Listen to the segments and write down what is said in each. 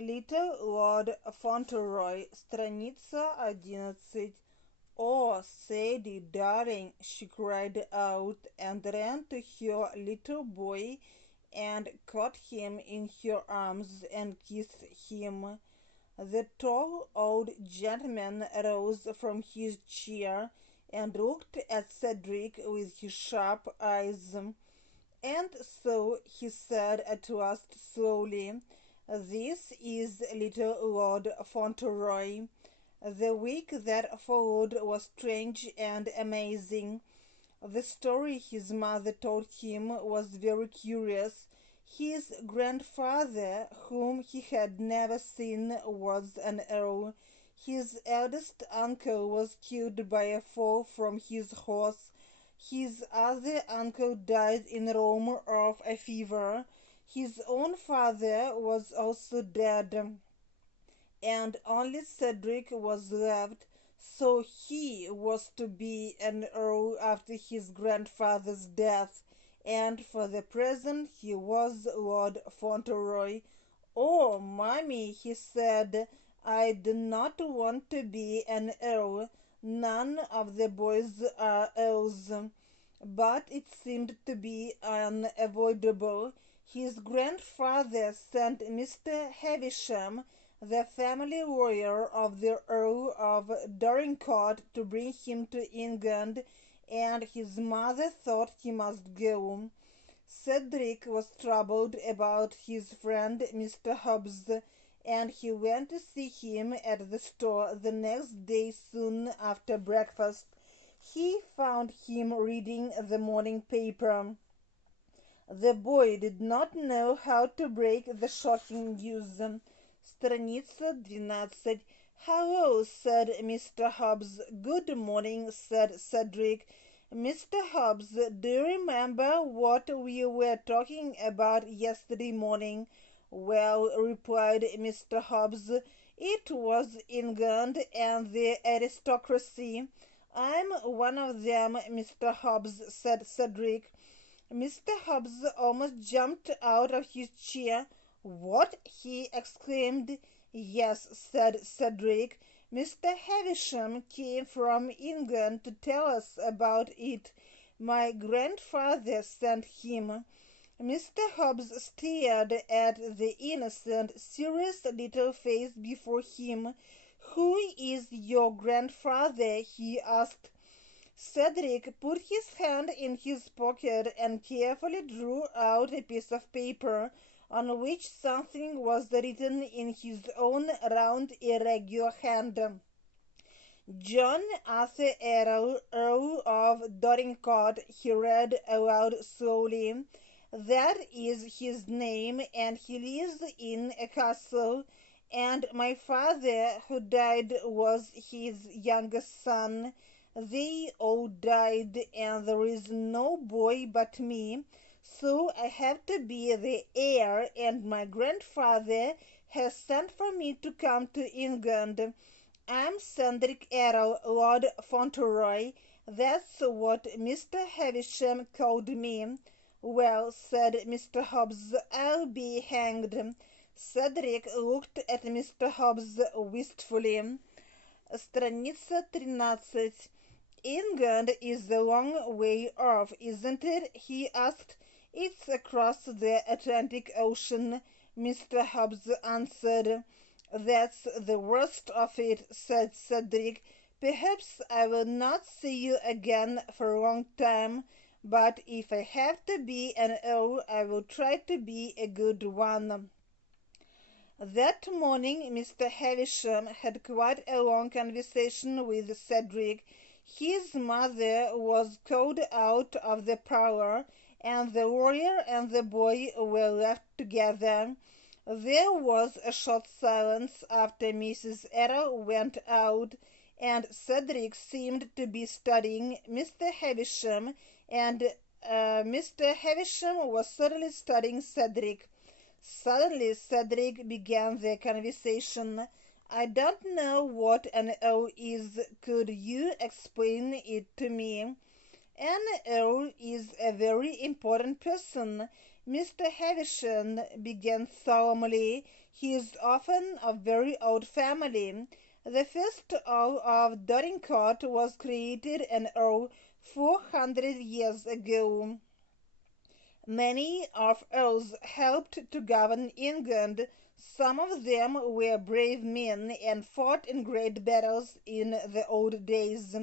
Little Lord Fauntleroy, страница 11. "Oh, Sadie, darling!" she cried out, and ran to her little boy and caught him in her arms and kissed him. The tall old gentleman rose from his chair and looked at Cedric with his sharp eyes. "And so," he said at last slowly, "this is little Lord Fauntleroy." The week that followed was strange and amazing. The story his mother told him was very curious. His grandfather, whom he had never seen, was an earl. His eldest uncle was killed by a fall from his horse. His other uncle died in Rome of a fever. His own father was also dead, and only Cedric was left, so he was to be an earl after his grandfather's death, and for the present he was Lord Fauntleroy. "Oh, Mammy," he said, "I do not want to be an earl. None of the boys are earls." But it seemed to be unavoidable. His grandfather sent Mr. Havisham, the family lawyer of the Earl of Dorincourt, to bring him to England, and his mother thought he must go. Cedric was troubled about his friend Mr. Hobbs, and he went to see him at the store the next day soon after breakfast. He found him reading the morning paper. The boy did not know how to break the shocking news. Страница 12. "Hello," said Mr. Hobbs. "Good morning," said Cedric. "Mr. Hobbs, do you remember what we were talking about yesterday morning?" "Well," replied Mr. Hobbs, "it was England and the aristocracy." "I'm one of them, Mr. Hobbs," said Cedric. Mr. Hobbs almost jumped out of his chair. "What!" he exclaimed. "Yes," said Cedric. "Mr. Havisham came from England to tell us about it. My grandfather sent him." Mr. Hobbs stared at the innocent, serious little face before him. "Who is your grandfather?" he asked. Cedric put his hand in his pocket and carefully drew out a piece of paper on which something was written in his own round, irregular hand. "John Arthur Errol, Earl of Dorincourt," he read aloud slowly. "That is his name, and he lives in a castle, and my father, who died, was his youngest son. They all died, and there is no boy but me, so I have to be the heir, and my grandfather has sent for me to come to England. I'm Cedric Errol, Lord Fauntleroy. That's what Mr. Havisham called me." "Well," said Mr. Hobbs, "I'll be hanged." Cedric looked at Mr. Hobbs wistfully. Страница 13. "England is a long way off, isn't it?" he asked. "It's across the Atlantic Ocean," Mr. Hobbs answered. "That's the worst of it," said Cedric. "Perhaps I will not see you again for a long time, but if I have to be an earl, I will try to be a good one." That morning Mr. Havisham had quite a long conversation with Cedric. His mother was called out of the parlor, and the lawyer and the boy were left together. There was a short silence after Mrs. Errol went out, and Cedric seemed to be studying Mr. Havisham, and Mr. Havisham was certainly studying Cedric. Suddenly Cedric began the conversation. "I don't know what an earl is. Could you explain it to me?" "An earl is a very important person. Mr. Havisham began solemnly. He is often of very old family. The first Earl of Dorincourt was created an Earl 400 years ago. Many of Earls helped to govern England. Some of them were brave men and fought in great battles in the old days.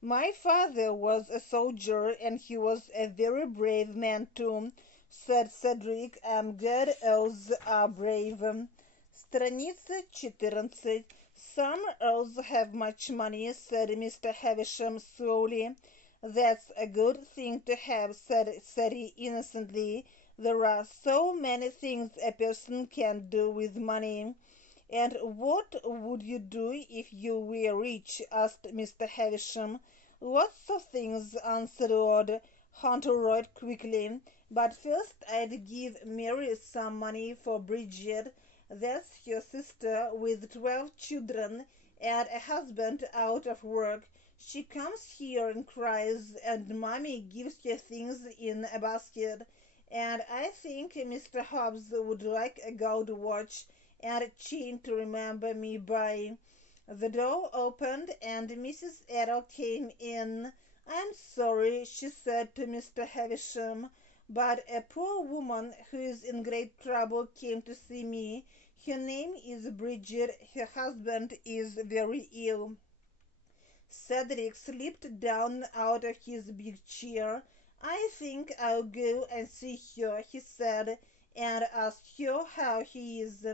My father was a soldier, and he was a very brave man too, said Cedric. I'm glad Earls are brave. Страница 14. Some Earls have much money, said Mr. Havisham slowly. That's a good thing to have, said Sadie innocently. There are so many things a person can do with money. And what would you do if you were rich? Asked Mr. Havisham. Lots of things, answered Lord Fauntleroy quickly. But first I'd give Mary some money for Bridget. That's your sister with 12 children and a husband out of work. She comes here and cries, and Mommy gives her things in a basket. And I think Mr. Hobbs would like a gold watch and a chain to remember me by. The door opened, and Mrs. Errol came in. I'm sorry, she said to Mr. Havisham, but a poor woman who is in great trouble came to see me. Her name is Bridget. Her husband is very ill. Cedric slipped down out of his big chair. I think I'll go and see her, he said, and ask her how he is.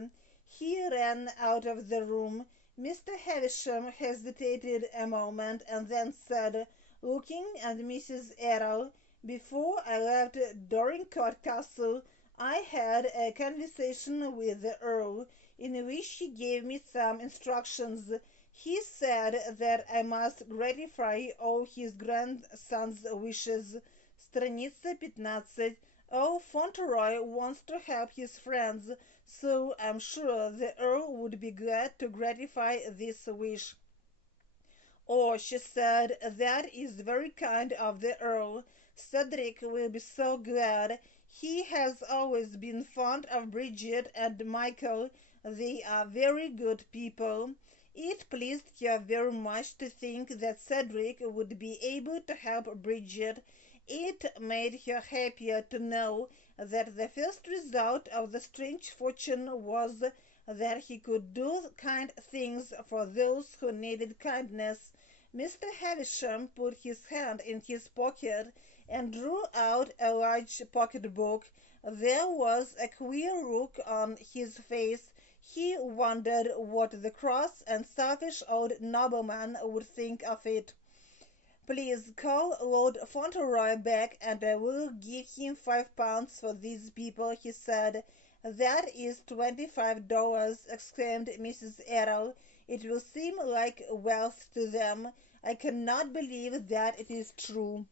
He ran out of the room. Mr. Havisham hesitated a moment and then said, looking at Mrs. Errol, before I left Dorincourt Castle, I had a conversation with the Earl, in which he gave me some instructions. He said that I must gratify all his grandson's wishes. Страница 15. Oh, Fauntleroy wants to help his friends, so I'm sure the Earl would be glad to gratify this wish. Oh, she said, that is very kind of the Earl. Cedric will be so glad. He has always been fond of Bridget and Michael. They are very good people. It pleased her very much to think that Cedric would be able to help Bridget. It made her happier to know that the first result of the strange fortune was that he could do kind things for those who needed kindness. Mr. Havisham put his hand in his pocket and drew out a large pocketbook. There was a queer look on his face. He wondered what the cross and selfish old nobleman would think of it. Please call Lord Fauntleroy back, and I will give him £5 for these people, he said. That is $25, exclaimed Mrs. Errol. It will seem like wealth to them. I cannot believe that it is true.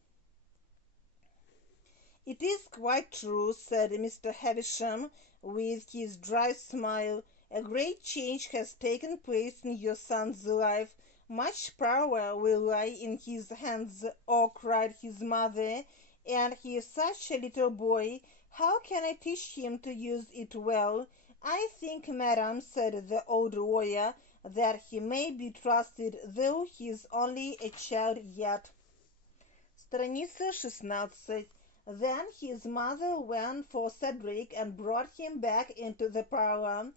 It is quite true, said Mr. Havisham, with his dry smile. A great change has taken place in your son's life. Much power will lie in his hands. Oh, cried his mother, and he is such a little boy. How can I teach him to use it well? I think, madam, said the old lawyer, that he may be trusted, though he is only a child yet. Страница 16. Then his mother went for Cedric and brought him back into the parlor.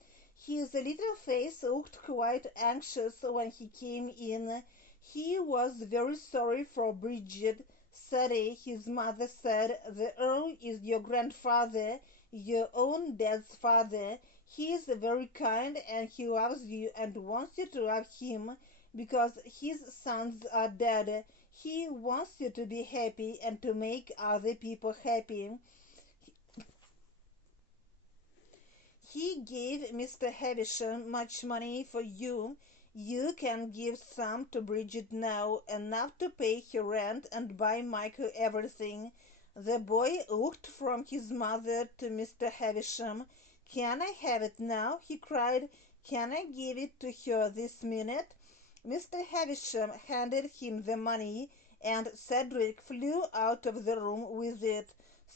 His little face looked quite anxious when he came in. He was very sorry for Bridget. Sadie, his mother said, the Earl is your grandfather, your own dad's father. He is very kind, and he loves you and wants you to love him because his sons are dead. He wants you to be happy and to make other people happy. He gave Mr. Havisham much money for you. You can give some to Bridget now, enough to pay her rent and buy Michael everything. The boy looked from his mother to Mr. Havisham. Can I have it now? He cried. Can I give it to her this minute? Mr. Havisham handed him the money, and Cedric flew out of the room with it.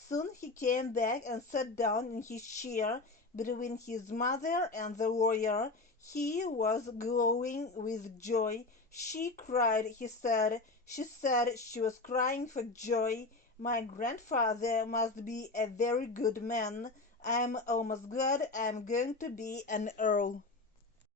Soon he came back and sat down in his chair between his mother and the lawyer. He was glowing with joy. She cried, he said. She said she was crying for joy. My grandfather must be a very good man. I'm almost glad I'm going to be an earl.